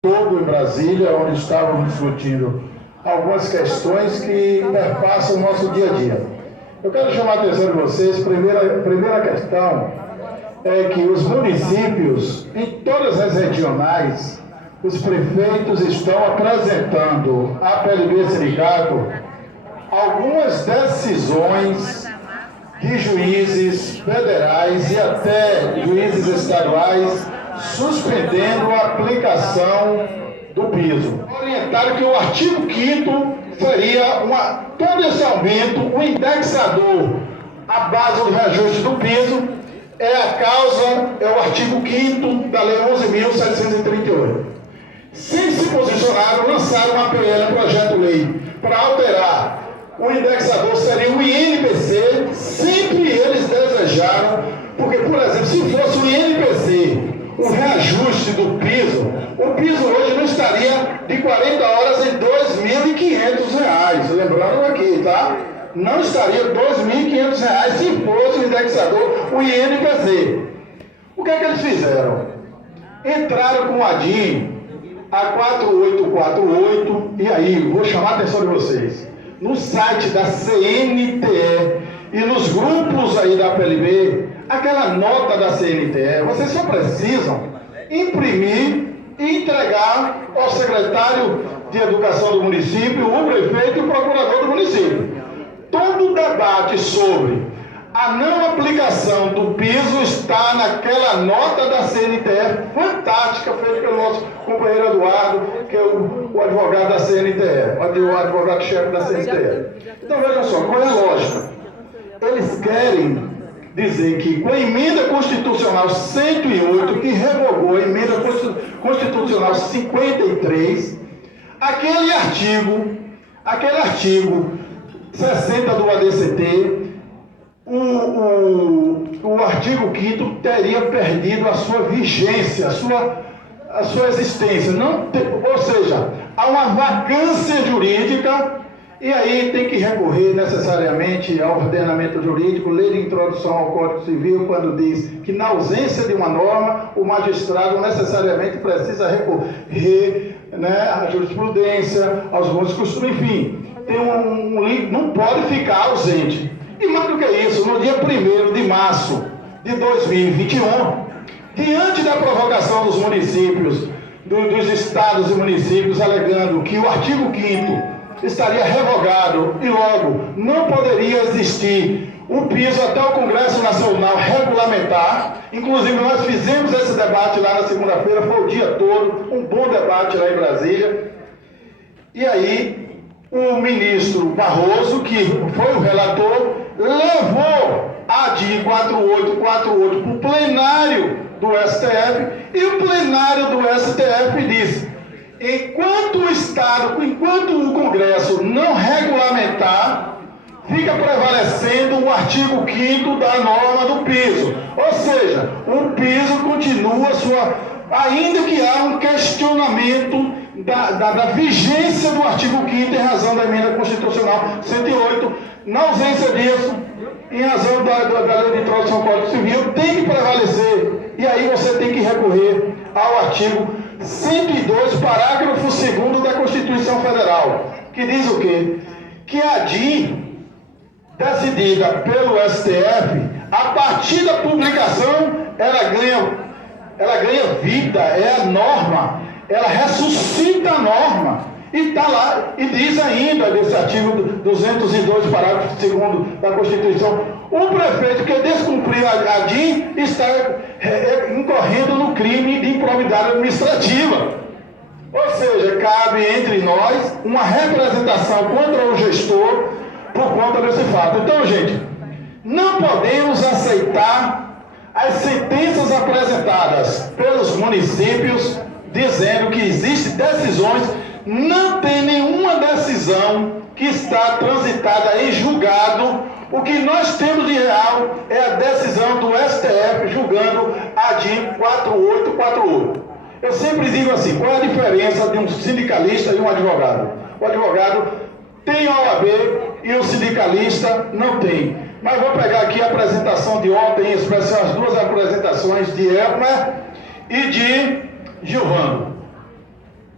todo em Brasília, onde estávamos discutindo algumas questões que perpassam o nosso dia a dia. Eu quero chamar a atenção de vocês, primeira questão é que os municípios, em todas as regionais, os prefeitos estão apresentando à PLB Sindicato algumas decisões de juízes federais e até juízes estaduais suspendendo a aplicação do piso. Orientaram que o artigo 5º seria todo esse aumento, o indexador, a base do reajuste do piso, é o artigo 5º da Lei 11.738. Sem se posicionaram, lançaram uma PL, projeto-lei, para alterar o indexador, seria o INPC, sempre eles desejaram, porque, por exemplo, se fosse o INPC, o reajuste do piso, o piso hoje não estaria de 40 horas em R$ 2.500, lembrando aqui, tá? Não estaria R$ 2.500 se fosse o indexador, o INPC. O que é que eles fizeram? Entraram com a DIN, a 4848, e aí, vou chamar a atenção de vocês, no site da CNTE e nos grupos aí da PLB, aquela nota da CNTE, vocês só precisam imprimir e entregar ao secretário de Educação do município, o prefeito e o procurador do município. Todo o debate sobre a não aplicação do piso está naquela nota da CNTE, fantástica, feita pelo nosso companheiro Eduardo, que é o advogado da CNTE, o advogado-chefe da CNTE. Então veja só, qual é a lógica? Eles querem dizer que com a emenda constitucional 108, que revogou a emenda constitucional 53, aquele artigo 60 do ADCT, o artigo 5º teria perdido a sua vigência, a sua existência. Ou seja, há uma vacância jurídica. E aí tem que recorrer necessariamente ao ordenamento jurídico, lei de introdução ao Código Civil, quando diz que na ausência de uma norma, o magistrado necessariamente precisa recorrer, à jurisprudência, aos bons costumes, enfim, não pode ficar ausente. E mais do que isso, no dia 1º de março de 2021, diante da provocação dos municípios, dos estados e municípios, alegando que o artigo 5º estaria revogado e logo não poderia existir o piso até o Congresso Nacional regulamentar. Inclusive nós fizemos esse debate lá na segunda-feira, foi o dia todo, um bom debate lá em Brasília. E aí o ministro Barroso, que foi o relator, levou a DIN 4848 para o plenário do STF e o plenário do STF disse: enquanto o Congresso não regulamentar, fica prevalecendo o artigo 5º da norma do piso. Ou seja, o piso continua ainda que há um questionamento da vigência do artigo 5º em razão da emenda constitucional 108, na ausência disso, em razão da lei de introdução ao Código Civil, tem que prevalecer. E aí você tem que recorrer ao artigo 102, parágrafo 2º da Constituição Federal, que diz o quê? Que a DIN, decidida pelo STF, a partir da publicação, ela ganha vida, é a norma, ela ressuscita a norma. E está lá, e diz ainda, desse artigo 202, parágrafo 2º da Constituição, o prefeito que descumprir a DIN está incorrendo no crime de improbidade administrativa. Ou seja, cabe entre nós uma representação contra o gestor por conta desse fato. Então, gente, não podemos aceitar as sentenças apresentadas pelos municípios dizendo que existem decisões. Não tem nenhuma decisão que está transitada em julgado. O que nós temos de real é a decisão do STF julgando a DIN 4848. Eu sempre digo assim, qual é a diferença de um sindicalista e um advogado? O advogado tem OAB e o sindicalista não tem. Mas vou pegar aqui a apresentação de ontem, em especial as duas apresentações de Elmer e de Gilvano.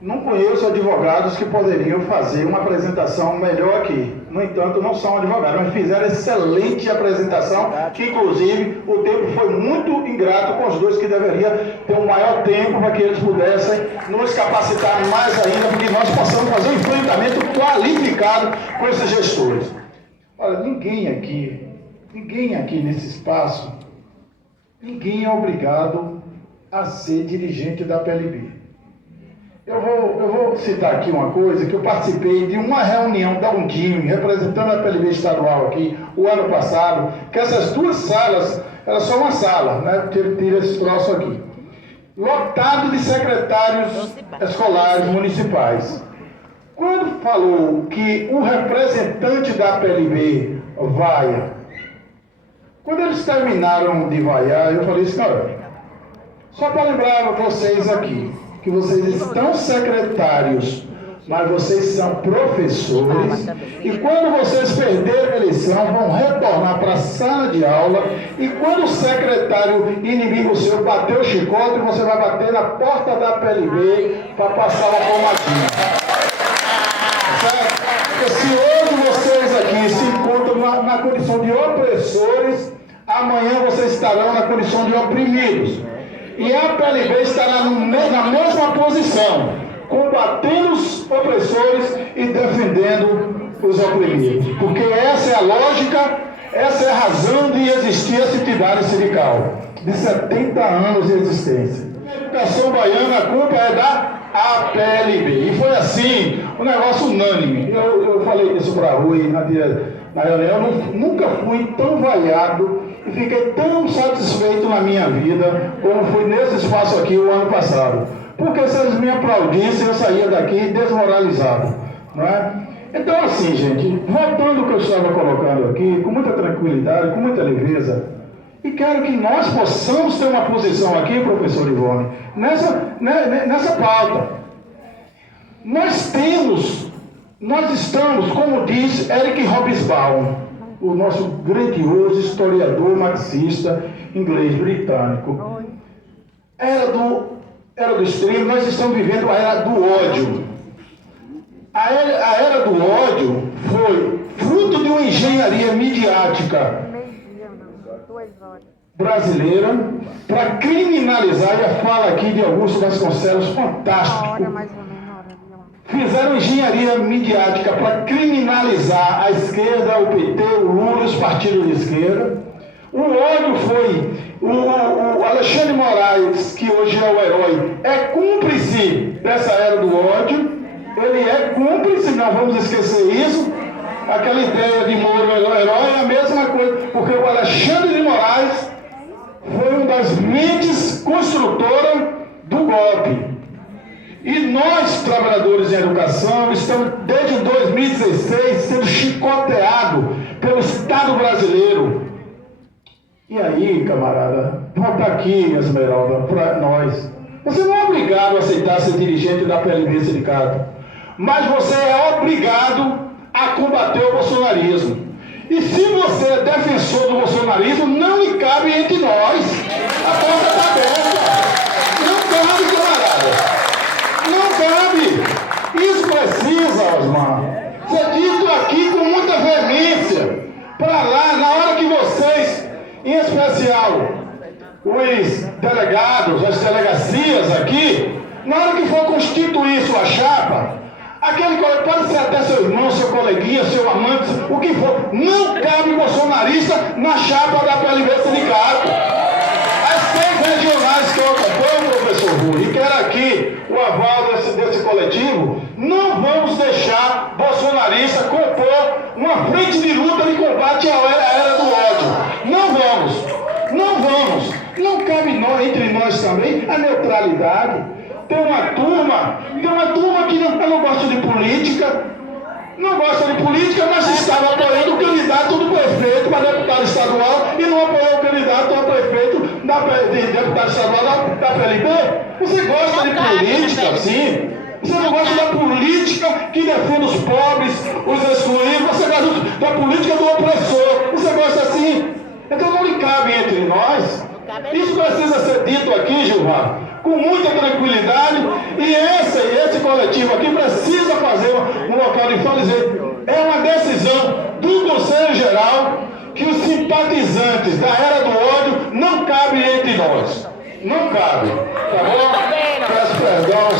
Não conheço advogados que poderiam fazer uma apresentação melhor aqui. No entanto, não são advogados, mas fizeram excelente apresentação, que inclusive o tempo foi muito ingrato com os dois, que deveria ter um maior tempo para que eles pudessem nos capacitar mais ainda, para que nós possamos fazer um enfrentamento qualificado com esses gestores. Olha, ninguém aqui nesse espaço, ninguém é obrigado a ser dirigente da PLB. Eu vou citar aqui uma coisa, que eu participei de uma reunião da Undime, representando a PLB estadual aqui, o ano passado, que essas duas salas, era só uma sala, né, porque ele tira esse troço aqui, lotado de secretários escolares municipais. Quando falou que o representante da PLB vaia, quando eles terminaram de vaiar, eu falei assim, olha, só para lembrar vocês aqui, que vocês estão secretários, mas vocês são professores, e quando vocês perderem a eleição, vão retornar para a sala de aula, e quando o secretário inimigo seu bater o chicote, você vai bater na porta da PLB para passar uma pomadinha. Certo? Porque se hoje vocês aqui se encontram na condição de opressores, amanhã vocês estarão na condição de oprimidos. E a PLB estará na mesma posição, combatendo os opressores e defendendo os oprimidos. Porque essa é a lógica, essa é a razão de existir essa entidade sindical, de 70 anos de existência. A educação baiana, a culpa é da APLB. E foi assim, um negócio unânime. Eu falei isso para a Rui na reunião, eu nunca fui tão vaiado e fiquei tão satisfeito na minha vida como fui nesse espaço aqui o ano passado. Porque se eles me aplaudissem, eu saía daqui desmoralizado, não é? Então assim, gente, voltando ao que eu estava colocando aqui, com muita tranquilidade, com muita leveza, e quero que nós possamos ter uma posição aqui, professor Ivone, nessa pauta. Nós estamos, como diz Eric Hobsbawm, o nosso grandioso historiador marxista inglês britânico. Era do extremo, nós estamos vivendo a era do ódio. A era do ódio foi fruto de uma engenharia midiática brasileira para criminalizar, e a fala aqui de Augusto Vasconcelos, fantástico. Fizeram engenharia midiática para criminalizar a esquerda, o PT, o Lula e os partidos de esquerda. O ódio foi o Alexandre Moraes, que hoje é o herói, é cúmplice dessa era do ódio. Ele é cúmplice, não vamos esquecer isso. Aquela ideia de Moro herói é a mesma coisa, porque o Alexandre de Moraes foi uma das mentes construtoras do golpe. E nós, trabalhadores em educação, estamos desde 2016 sendo chicoteados pelo Estado brasileiro. E aí, camarada, volta aqui, Esmeralda, para nós. Você não é obrigado a aceitar ser dirigente da PLB Sindicato, mas você é obrigado a combater o bolsonarismo. E se você é defensor do bolsonarismo, não lhe cabe entre nós. A porta está aberta. Não cabe, camarada. Não cabe. Isso precisa, Osmar, ser dito aqui com muita veemência. Para lá, na hora que vocês, em especial os delegados, as delegacias aqui, na hora que for constituir sua chapa, aquele pode ser até seu irmão, seu coleguinha, seu amante, o que for, não cabe bolsonarista na chapa da PLB Sindicato. As 6 regionais que eu acompanho, professor Rui, e quero aqui o aval desse coletivo, não vamos deixar bolsonarista compor uma frente de luta de combate à era do ódio. Não vamos. Não vamos. Não cabe entre nós também a neutralidade. Tem uma turma que não gosta de política, mas estava apoiando o candidato do prefeito para deputado estadual e não apoiou o candidato a prefeito de deputado estadual da PLB. Você gosta de política, sim? Você não gosta da política que defende os pobres, os excluídos, você gosta da política do opressor. Você gosta assim? Então não lhe cabe entre nós. Isso precisa ser dito aqui, Gilmar, com muita tranquilidade, e esse coletivo aqui precisa fazer um local de fala e dizer, é uma decisão do Conselho Geral que os simpatizantes da era do ódio não cabem entre nós. Não cabem. Tá bom? Peço perdão,